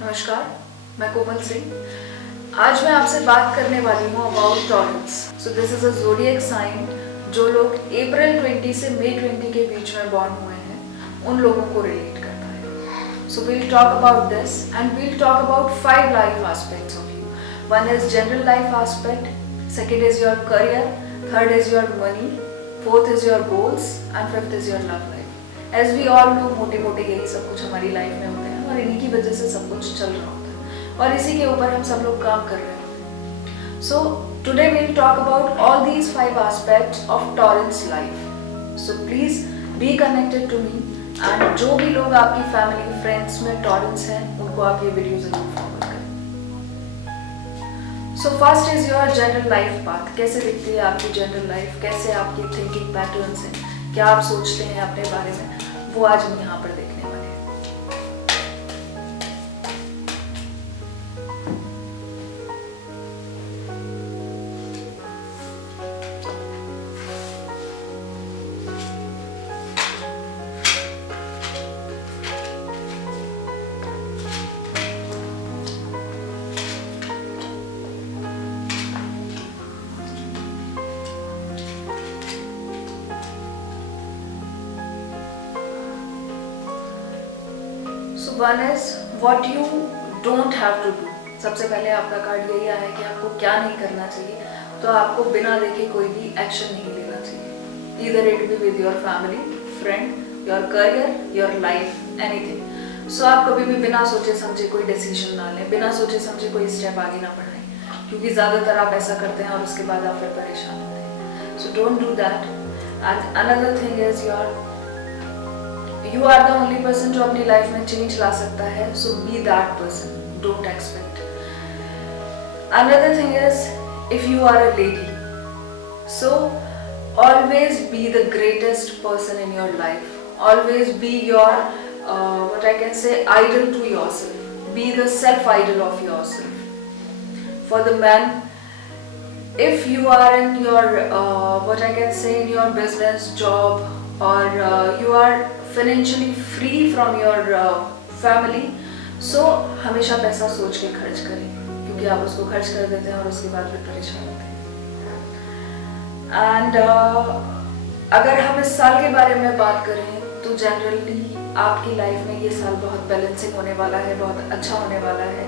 नमस्कार, मैं कोमल सिंह। आज मैं आपसे बात करने वाली हूँ about Taurus. So this is a zodiac sign. जो लोग अप्रैल 20 से मई 20 के बीच में बॉर्न हुए हैं उन लोगों को रिलेट करता है। So we'll talk about this and we'll talk about 5 life aspects of you. One is general life aspect, second is your career, third is your money, fourth is your goals and fifth is your love life. As we all know, मोटे मोटे यही सब कुछ हमारी life में होते हैं और इन्हीं की वजह से सब कुछ चल रहा होता है और इसी के ऊपर हम सब लोग काम कर रहे हैं। So today we will talk about all these 5 aspects of Taureans life. So please be connected to me and जो भी लोग आपकी फैमिली फ्रेंड्स में टॉरेंस हैं उनको आप ये वीडियो जरूर फॉरवर्ड करें। So first is your general life path. कैसे दिखती है आपकी जनरल लाइफ, कैसे आपकी थिंकिंग पैटर्न्स हैं, क्या आप सोचते हैं अपने बारे में, वो आज हम यहाँ पर देखने वाले हैं। One is what you don't have to do. सबसे पहले आपका कार्ड यही आया है कि आपको क्या नहीं करना चाहिए, तो आपको बिना देखे कोई भी एक्शन नहीं लेना चाहिए। Either it be with your family, friend, your career, your life, anything. So आप कभी भी बिना सोचे समझे कोई डिसीजन ना लें, बिना सोचे समझे कोई स्टेप आगे ना बढ़ाएं, क्योंकि ज़्यादातर आप ऐसा करते हैं और उसके बाद आप फिर परेशान होते हैं। So don't do that. And another thing is you are the only person जो अपनी लाइफ में चेंज ला सकता है। So be that person, don't expect. Another thing is if you are a lady, so always be the greatest person in your life. Always be your what I can say, idol to yourself. Be the self idol of yourself. For the man, if you are in your what I can say, in your business, job, or you are financially free from your family, so हमेशा पैसा सोच के खर्च करें, क्योंकि आप उसको खर्च कर देते हैं और उसके बाद फिर परेशान होते हैं। एंड अगर हम इस साल के बारे में बात करें तो जनरली आपकी लाइफ में ये साल बहुत बैलेंसिंग होने वाला है, बहुत अच्छा होने वाला है।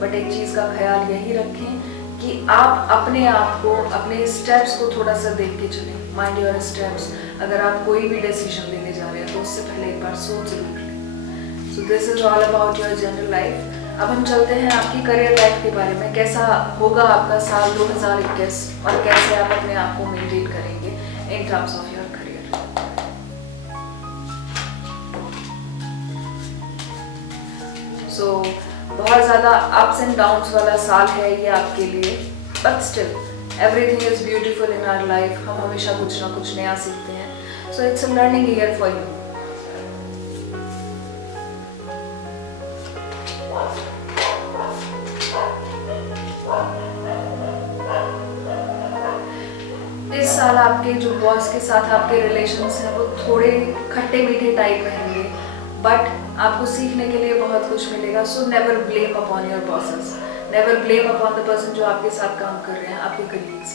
बट एक चीज़ का ख्याल यही रखें कि आप अपने आप को, अपने स्टेप्स को थोड़ा सा देख के चलें। Mind your steps. अगर आप कोई भी डिसीजन लेने जा रहे हैं तो उससे पहले एक बार सोच जरूर लें। सो this is all about your general life. अब हम चलते हैं आपकी करियर लाइफ के बारे में। कैसा होगा आपका साल 2021 और कैसे आप अपने आप को मेंटेन करेंगे in terms of your career. सो बहुत ज़्यादा अप्स एंड डाउन्स वाला साल है ये आपके लिए, but still everything is beautiful in our life. हम हमेशा कुछ ना कुछ नया सीखते हैं। So it's a learning year for you. इस साल आपके जो बॉस के साथ आपके रिलेशंस हैं वो थोड़े खट्टे मीठे टाइप रहेंगे, बट आपको सीखने के लिए बहुत कुछ मिलेगा। सो never blame upon your bosses, never blame upon the person जो आपके साथ काम कर रहे हैं, आपके कलीग्स।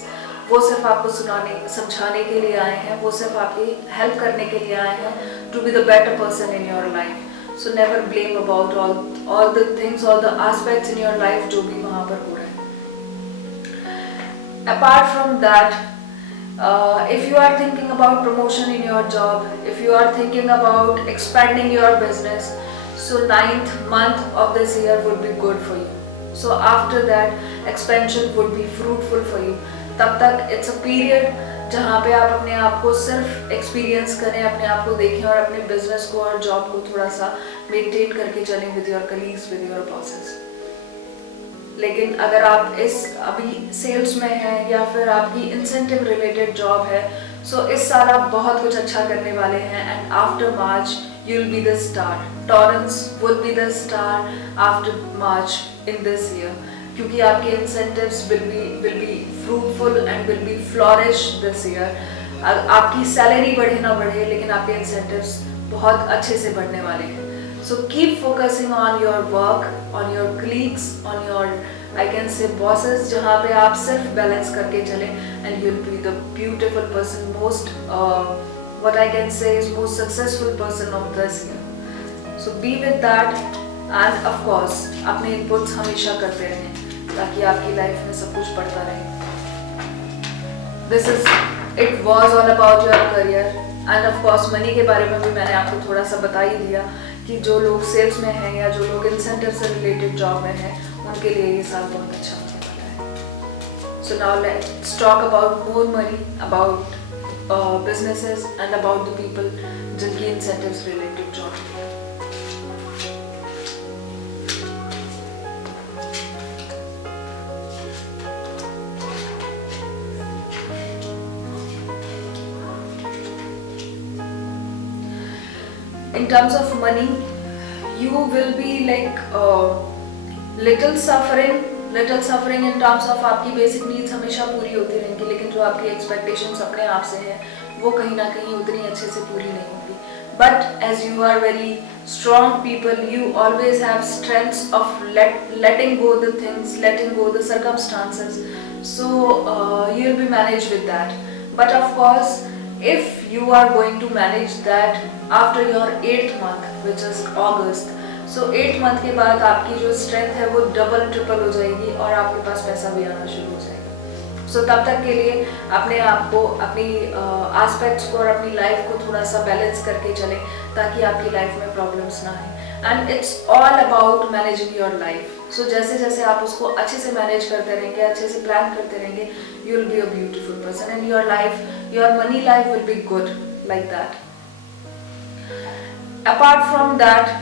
वो सिर्फ आपको समझाने के लिए आए हैं, वो सिर्फ आपकी हेल्प करने के लिए आए हैं to be the better person in your life. So never blame about all the things, all the aspects in your life जो भी वहाँ पर हो रहे हैं। Apart from that, if you are thinking about promotion in your job, if you are thinking about expanding your business, so 9th month of this year would be good for you. So after that expansion would be fruitful for you. तब तक it's a period जहाँ पे आप अपने आप को सिर्फ experience करें, अपने आप को देखें और अपने बिजनेस को और जॉब को थोड़ा सा मेंटेन करके चलें with your colleagues, with your bosses. लेकिन अगर आप इस अभी सेल्स में हैं या फिर आपकी इंसेंटिव रिलेटेड जॉब है, सो इस साल आप बहुत कुछ अच्छा करने वाले हैं। And after March you will be the star. Torrens would be the star after March in this year, क्योंकि आपके incentives will be fruitful and will be flourish this year. आपकी सैलरी बढ़े ना बढ़े, लेकिन आपके इंसेंटिव्स बहुत अच्छे से बढ़ने वाले हैं। So keep focusing on your work, on your colleagues, on your I can say bosses, जहाँ पे आप सिर्फ बैलेंस करके चलें, and you'll be the beautiful person, most what I can say is most successful person of this year. So be with that, and of course अपने inputs हमेशा करते रहें ताकि आपकी लाइफ में सब कुछ बढ़ता रहे. It was all about your career, and of course money के बारे में भी मैंने आपको थोड़ा सा बता ही दिया कि जो लोग सेल्स में हैं या जो लोग इंसेंटिव से रिलेटेड जॉब में हैं उनके लिए ये साल बहुत अच्छा होने वाला है. So now let's talk about more money, about businesses and about the people जिनकी incentives related जॉब है. In terms of money, you will be like little suffering in terms of आपकी basic needs हमेशा पूरी होती रहेंगी, लेकिन जो आपकी expectations अपने आप से हैं वो कहीं ना कहीं उतनी अच्छे से पूरी नहीं होगी. But as you are very strong people, you always have strengths of letting go the things, letting go the circumstances. So you'll be managed with that. But of course, if you are going to manage that after your 8th month, which is August, so 8th month के बाद आपकी जो strength है वो double triple हो जाएगी और आपके पास पैसा भी आना शुरू हो जाएगा. So तब तक के लिए अपने आप को, अपनी aspects को और अपनी life को थोड़ा सा balance करके चलें ताकि आपकी life में problems ना आए. And it's all about managing your life. So जैसे जैसे आप उसको अच्छे से manage करते रहेंगे, अच्छे से plan करते रहेंगे, you will be a beautiful person, and your life, your money life will be good like that. Apart from that,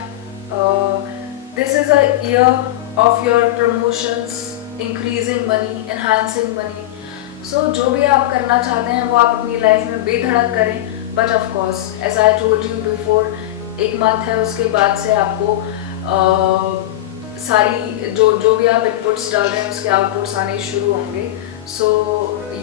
this is a year of your promotions, increasing money, enhancing money. So जो भी आप करना चाहते हैं वो आप अपनी life में बेधड़क करें. But of course, as I told you before, 1 month है, उसके बाद से आपको सारी जो भी आप इनपुट्स डाल रहे हैं उसके आउटपुट्स आने शुरू होंगे. So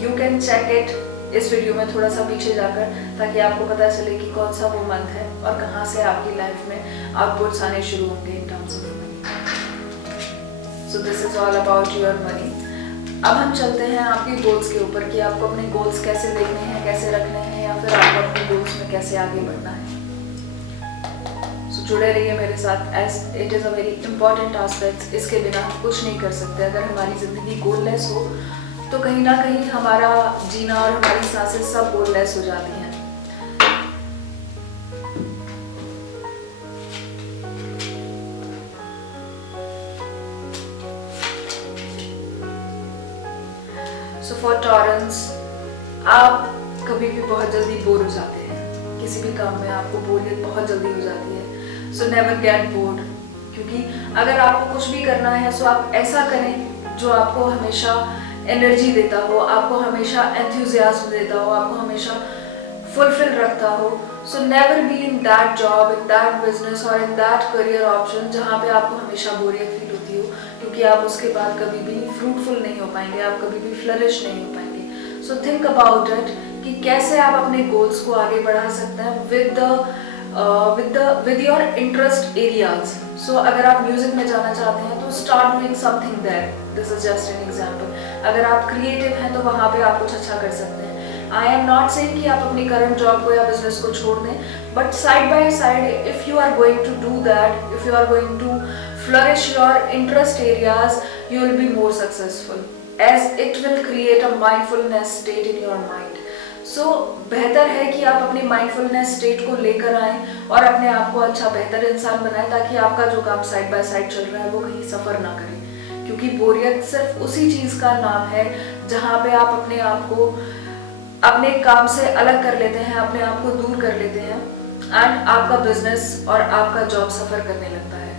you can check it इस वीडियो में थोड़ा सा पीछे जाकर, ताकि आपको पता चले कि कौन सा वो मंथ है और कहाँ से आपकी लाइफ में आउटपुट्स आने शुरू होंगे इन terms of money. So this is all about your money. अब हम चलते हैं आपके गोल्स के ऊपर कि आपको अपने गोल्स कैसे देखने हैं, कैसे रखने हैं, या फिर आपको अपने गोल्स में कैसे आगे बढ़ना है. सो जुड़े रहिए मेरे साथ, as it is a very important aspect. इसके बिना हम कुछ नहीं कर सकते. अगर हमारी ज़िंदगी गोललेस हो तो कहीं ना कहीं हमारा जीना और हमारी सांसें सब गोललेस हो जाती हैं. सो फॉर टॉरेंस, आप कभी भी बहुत जल्दी बोर हो जाते हैं. किसी भी काम में आपको बोरियत बहुत जल्दी हो जाती है. सो नेवर गेट बोर्ड, क्योंकि अगर आपको कुछ भी करना है सो आप ऐसा करें जो आपको हमेशा एनर्जी देता हो, आपको हमेशा एंथुजियाज्म देता हो, आपको हमेशा फुलफिल रखता हो. So never be in that job, in that business और इन दैट करियर ऑप्शन जहाँ पे आपको हमेशा बोरियत फील होती हो, क्योंकि आप उसके बाद कभी भी फ्रूटफुल नहीं हो पाएंगे, आप कभी भी फ्लरिश नहीं हो पाएंगे. सो थिंक अबाउट इट कि कैसे आप अपने गोल्स को आगे बढ़ा सकते हैं with your interest areas. So अगर आप म्यूजिक में जाना चाहते हैं तो start doing something there. This is just an example. अगर आप क्रिएटिव हैं तो वहाँ पे आप कुछ अच्छा कर सकते हैं. I am not saying कि आप अपनी करंट जॉब को या बिजनेस को छोड़ दें, but side by side if you are going to do that, if you are going to flourish your interest areas, you will be more successful, as it will create a mindfulness state in your mind. सो बेहतर है कि आप अपनी mindfulness state को लेकर आएँ और अपने आप को अच्छा बेहतर इंसान बनाएं, ताकि आपका जो काम साइड बाय साइड चल रहा है वो कहीं सफ़र ना करे. क्योंकि बोरियत सिर्फ उसी चीज़ का नाम है जहाँ पे आप अपने आप को अपने काम से अलग कर लेते हैं, अपने आप को दूर कर लेते हैं, एंड आपका बिजनेस और आपका जॉब सफ़र करने लगता है.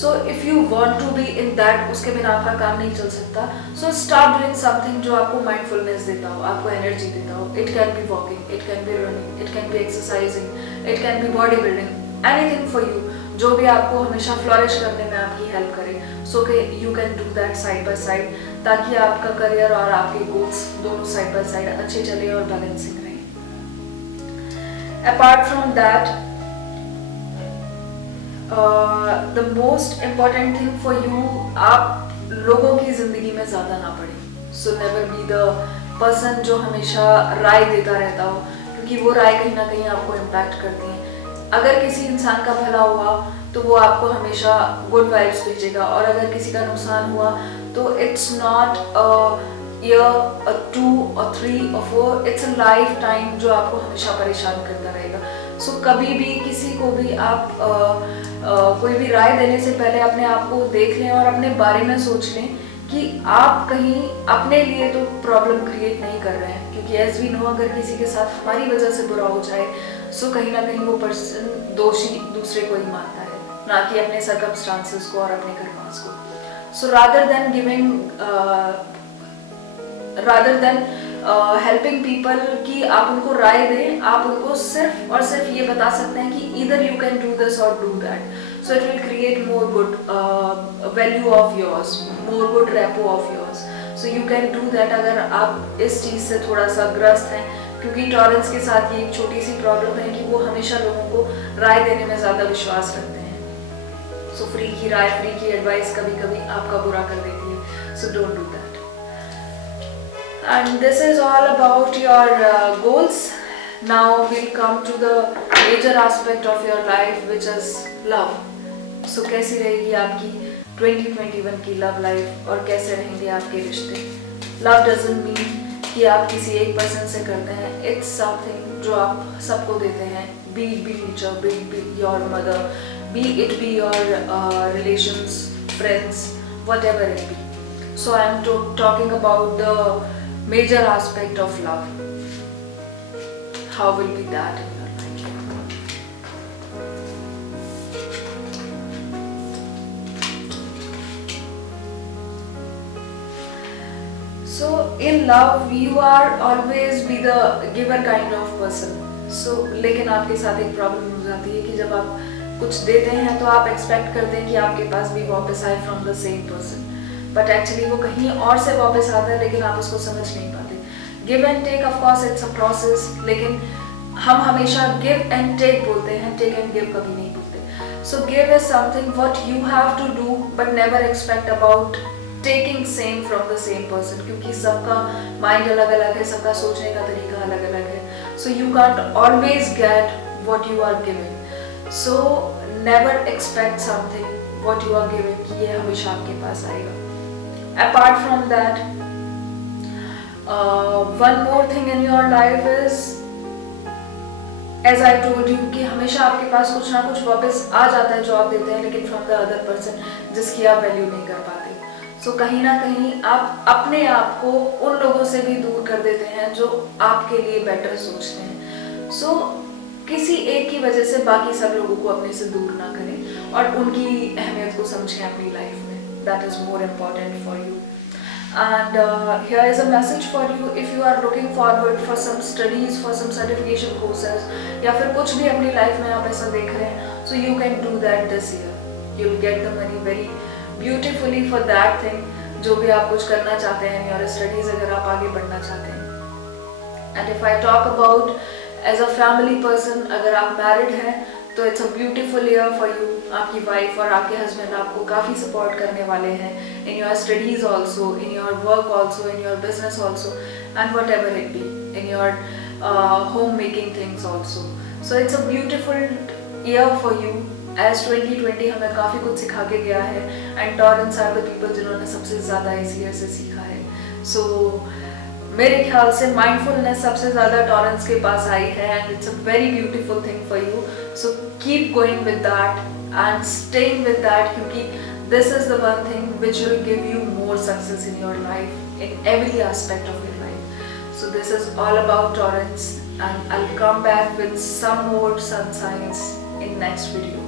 So if you want to be in that, उसके बिना आपका काम नहीं चल सकता. सो स्टार्ट डूइंग समथिंग जो आपको माइंडफुलनेस देता हो, आपको एनर्जी देता हो. It can be walking, it can be running, it can be exercising, it can be body building, anything for you, जो भी आपको हमेशा फ्लॉरिश करने में आपकी हेल्प करे. सो कि you can do that side by side, ताकि आपका करियर और आपके गोल्स दोनों साइड बाय साइड अच्छे चले और बैलेंसिंग रहे. Apart from that, the most important thing for you, आप लोगों की ज़िंदगी में ज़्यादा ना पड़े. So never be the person जो हमेशा राय देता रहता हो, क्योंकि वो राय कहीं ना कहीं आपको इम्पैक्ट करती हैं. अगर किसी इंसान का भला हुआ तो वो आपको हमेशा गुड वाइब्स भेजेगा, और अगर किसी का नुकसान हुआ तो it's not year, 2 or 3 or 4, it's a life time जो आपको हमेशा परेशान करता रहेगा. सो कभी भी किसी को भी आप कोई भी राय देने से पहले अपने आप को देख लें और अपने बारे में सोच लें कि आप कहीं अपने लिए तो प्रॉब्लम क्रिएट नहीं कर रहे हैं. क्योंकि एज वी नो, अगर किसी के साथ हमारी वजह से बुरा हो जाए, सो कहीं ना कहीं वो पर्सन दोषी दूसरे को ही मानता है, ना कि अपने सर्कमस्टांसेस को और अपने कर्मास को. So rather than helping people कि आप उनको राय दें, आप उनको सिर्फ और सिर्फ ये बता सकते हैं कि either you can do this और do that. So it will create more good value of yours, more good repo of yours. So you can do that अगर आप इस चीज़ से थोड़ा सा ग्रस्त हैं, क्योंकि टॉरेंस के साथ ये एक छोटी सी प्रॉब्लम है कि वो हमेशा लोगों को राय देने में ज़्यादा विश्वास रखते हैं. सो फ्री की राय, फ्री की एडवाइस कभी कभी आपका बुरा कर देती है. सो don't do that. And this is all about your goals. Now we'll come to the major aspect of your life, which is love. So कैसी रहेगी आपकी 2021 की लव लाइफ, और कैसे रहेंगे आपके रिश्ते. लव doesn't mean कि आप किसी एक पर्सन से करते हैं. It's something जो आप सबको देते हैं. Be it be teacher, be it be your mother, be it be your relations, friends, whatever it be. So I am talking about the major aspect of love. How will be that in your life? So in love you are always be the giver kind of person. So लेकिन आपके साथ एक problem हो जाती है कि जब आप कुछ देते हैं तो आप एक्सपेक्ट करते हैं कि आपके पास भी वापस आए from the same person, but actually वो कहीं और से वापस आता है, लेकिन आप उसको समझ नहीं पाते. Give and take, of course it's a process, लेकिन हम हमेशा गिव एंड टेक बोलते हैं, टेक एंड गिव कभी नहीं बोलते. So give is something what you have to do, but never expect about taking same from the same person, क्योंकि सबका माइंड अलग अलग है, सबका सोचने का तरीका अलग अलग है. So you can't always get what you are giving. So never expect something what you are giving कि ये हमेशा आपके पास आएगा. Apart from that, one more thing in your life is, as I told you, कि हमेशा आपके पास कुछ ना कुछ वापस आ जाता है जो आप देते हैं, लेकिन from the other person जिसकी आप वैल्यू नहीं कर पाते. So कहीं ना कहीं आप अपने आप को उन लोगों से भी दूर कर देते हैं जो आपके लिए बेटर सोचते हैं. So किसी एक की वजह से बाकी सब लोगों को अपने से दूर ना करें, और उनकी अहमियत को समझें अपनी लाइफ में. That is more important for you. And here is a message for you. If you are looking forward for some studies, for some certification courses, या फिर कुछ भी अपनी लाइफ में आप ऐसा देख रहे हैं, so you can do that this year. You'll get the money very beautifully for that thing. जो भी आप कुछ करना चाहते हैं, your studies अगर आप आगे बढ़ना चाहते हैं. And if I talk about as a family person, अगर आप married हैं तो it's a beautiful year for you. आपकी वाइफ और आपके हस्बैंड आपको काफ़ी सपोर्ट करने वाले हैं in your studies also, in your work also, in your business also, and whatever it be, in your home making things also. So it's a beautiful year for you. As 2020 हमें काफ़ी कुछ सिखा के गया है, and torrents are the people जिन्होंने सबसे ज़्यादा इस ईयर से सीखा है. सो मेरे ख्याल से माइंडफुलनेस सबसे ज़्यादा टॉरेंस के पास आई है, and it's a very beautiful thing for you. So keep going with that and staying with that, क्योंकि this is the one thing which will give you more success in your life, in every aspect of your life. So this is all about tolerance, and I'll come back with some more sun signs in next video.